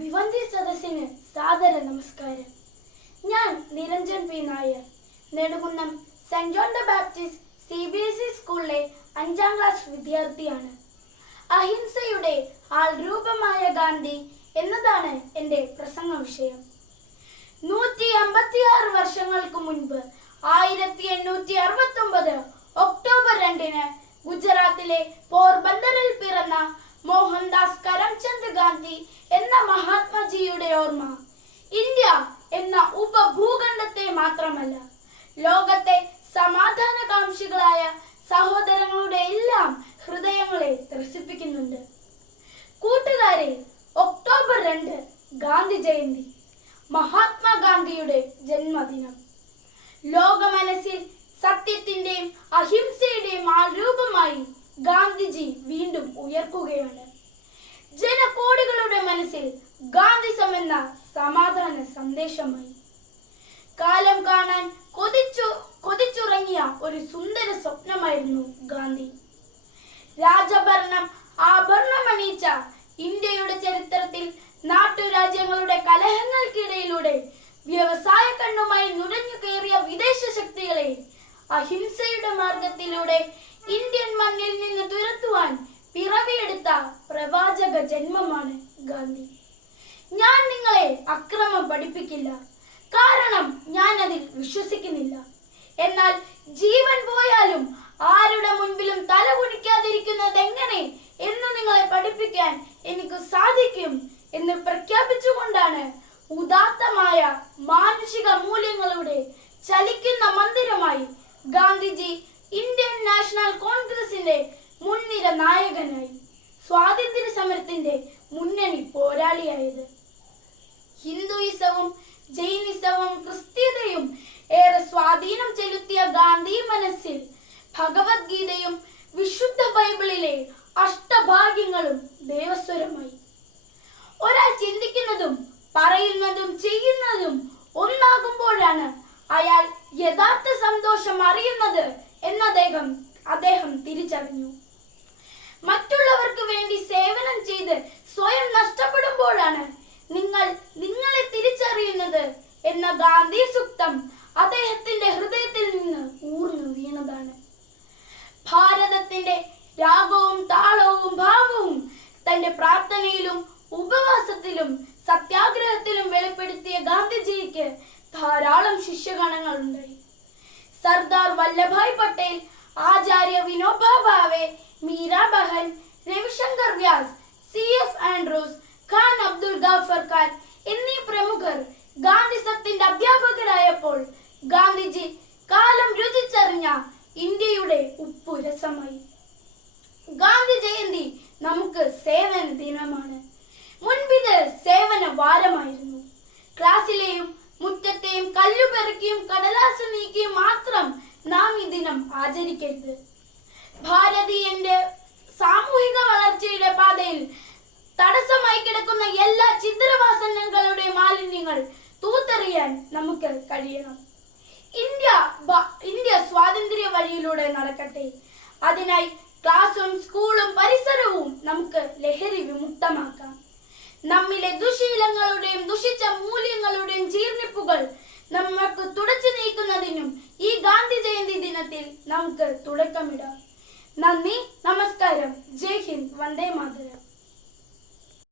അഭിവന്തി സദസ്സിന് സാദര നമസ്കാരം. ഞാൻ Niranjan P. Nair. Nedukunnam saint John the Baptist C B S E സ്കൂളിലെ അഞ്ചാം ക്ലാസ് വിദ്യാർത്ഥിയാണ്. അഹിംസയുടെ ആൾരൂപമായ ഗാന്ധി എന്നതാണ് എന്റെ പ്രസംഗ വിഷയം. നൂറ്റി അമ്പത്തിയാറ് വർഷങ്ങൾക്ക് മുൻപ് ആയിരത്തി എണ്ണൂറ്റി അറുപത്തി ഒമ്പത് ഒക്ടോബർ രണ്ടിന് ഗുജറാത്തിലെ പോർബന്ദറിൽ പിറന്ന മോഹൻദാസ് കരംചന്ദ് ഓർമ്മ. ഇന്ത്യ എന്ന ഉപഭൂഖണ്ഡത്തെ മാത്രമല്ല ലോകത്തെ സമാധാനകാംക്ഷികളായ സഹോദരങ്ങളുടെ എല്ലാം ഹൃദയങ്ങളെ ത്രസിപ്പിക്കുന്നുണ്ട്. കൂട്ടുകാരെ ഒക്ടോബർ രണ്ട് ഗാന്ധി ജയന്തി മഹാത്മാഗാന്ധിയുടെ ജന്മദിനം. ലോക മനസ്സിൽ ഗാന്ധിസം എന്ന സമാധാന സന്ദേശമായി. കാലം കാണാൻ കൊതിച്ചു കൊതിച്ചുറങ്ങിയ ഒരു സുന്ദര സ്വപ്നമായിരുന്നു ഗാന്ധി. രാജഭരണം ആ ആഭരണമണിയിച്ച ഇന്ത്യയുടെ ചരിത്രത്തിൽ നാട്ടുരാജ്യങ്ങളുടെ കലഹങ്ങൾക്കിടയിലൂടെ വ്യവസായ കണ്ണുമായി നുഴഞ്ഞു കയറിയ വിദേശ ശക്തികളെ അഹിംസയുടെ മാർഗത്തിലൂടെ ഇന്ത്യൻ മണ്ണിൽ നിന്ന് തുരത്തുവാൻ പിറവിയെടുത്ത പ്രവാചക ജന്മമാണ് ഗാന്ധി. ഞാൻ നിങ്ങളെ അക്രമം പഠിപ്പിക്കില്ല. കാരണം ഞാൻ അതിൽ വിശ്വസിക്കുന്നില്ല. എന്നാൽ ജീവൻ പോയാലും ആരുടെ മുൻപിലും തല കുനിക്കാതിരിക്കുന്നത് എങ്ങനെ എന്ന് നിങ്ങളെ പഠിപ്പിക്കാൻ എനിക്ക് സാധിക്കും എന്ന് പ്രഖ്യാപിച്ചുകൊണ്ടാണ് ഉദാത്തമായ മാനുഷിക മൂല്യങ്ങളുടെ ചലിക്കുന്ന മന്ദിരമായി ഗാന്ധിജി ഇന്ത്യൻ നാഷണൽ കോൺഗ്രസിന്റെ മുൻനിര നായകനായി. സ്വാതന്ത്ര്യ സമരത്തിന്റെ മുന്നണി മനസ്സിൽ ഭഗവത്ഗീതയും വിശുദ്ധ ബൈബിളിലെ അഷ്ടഭാഗ്യങ്ങളും ദേവസ്വരമായി. ഒരാൾ ചിന്തിക്കുന്നതും പറയുന്നതും ചെയ്യുന്നതും ഒന്നാകുമ്പോഴാണ് അയാൾ യഥാർത്ഥ സന്തോഷം അറിയുന്നത് എന്ന് അദ്ദേഹം അദ്ദേഹം തിരിച്ചറിഞ്ഞു. മറ്റുള്ളവർക്ക് വേണ്ടി സേവനം ചെയ്ത് സ്വയം നഷ്ടപ്പെടുമ്പോഴാണ് നിങ്ങൾ നിങ്ങളെ തിരിച്ചറിയുന്നത് എന്ന ഗാന്ധി പ്രാർത്ഥനയിലും ഉപവാസത്തിലും സത്യാഗ്രഹത്തിലും വെളിപ്പെടുത്തിയ ഗാന്ധിജിക്ക് ധാരാളം ശിഷ്യഗണങ്ങൾ ഉണ്ടായി Sardar Vallabhbhai Patel Acharya Vinoba Bhave Meera Behn Ravishankar Vyas C F Andrews Khan Abdul Ghaffar Khan എന്നീ പ്രമുഖർ ഗാന്ധി സത്തിന്റെ അധ്യാപകരായപ്പോൾ ഗാന്ധിജി കാലം രുചിച്ചറിഞ്ഞ ഇന്ത്യയുടെ ഉപ്പുരസമായി ഗാന്ധി ജയന്തി നമുക്ക് സേവന ദിനമാണ് മുൻപിത് സേവന വാരമായിരുന്നു ക്ലാസ്സിലെയും മുറ്റത്തെയും കല്ലുപെറുക്കിയും കടലാസ് നീക്കിയും മാത്രം നാം ഈ ദിനം ആചരിക്കരുത്. ഭാരതീയന്റെ സാമൂഹിക വളർച്ചയുടെ പാതയിൽ തടസ്സമായി കിടക്കുന്ന എല്ലാ ചിത്രവാസനകളുടെ മാലിന്യങ്ങൾ തൂത്തെറിയാൻ നമുക്ക് കഴിയണം. ഇന്ത്യ ഇന്ത്യ സ്വാതന്ത്ര്യ വഴിയിലൂടെ നടക്കട്ടെ. അതിനായി ക്ലാസും സ്കൂളും പരിസരവും നമുക്ക് ലഹരി വിമുക്തമാക്കാം. നമ്മിലെ ദുശീലങ്ങളുടെയും ദുഷിച്ച മൂല്യങ്ങളുടെയും ജീർണിപ്പുകൾ നമുക്ക് തുടച്ചു നീക്കുന്നതിനും ഈ ഗാന്ധി ജയന്തി ദിനത്തിൽ നമുക്ക് തുടക്കമിടാം. നന്ദി നമസ്കാരം. ജയ് ഹിന്ദ്. വന്ദേ മാതരം.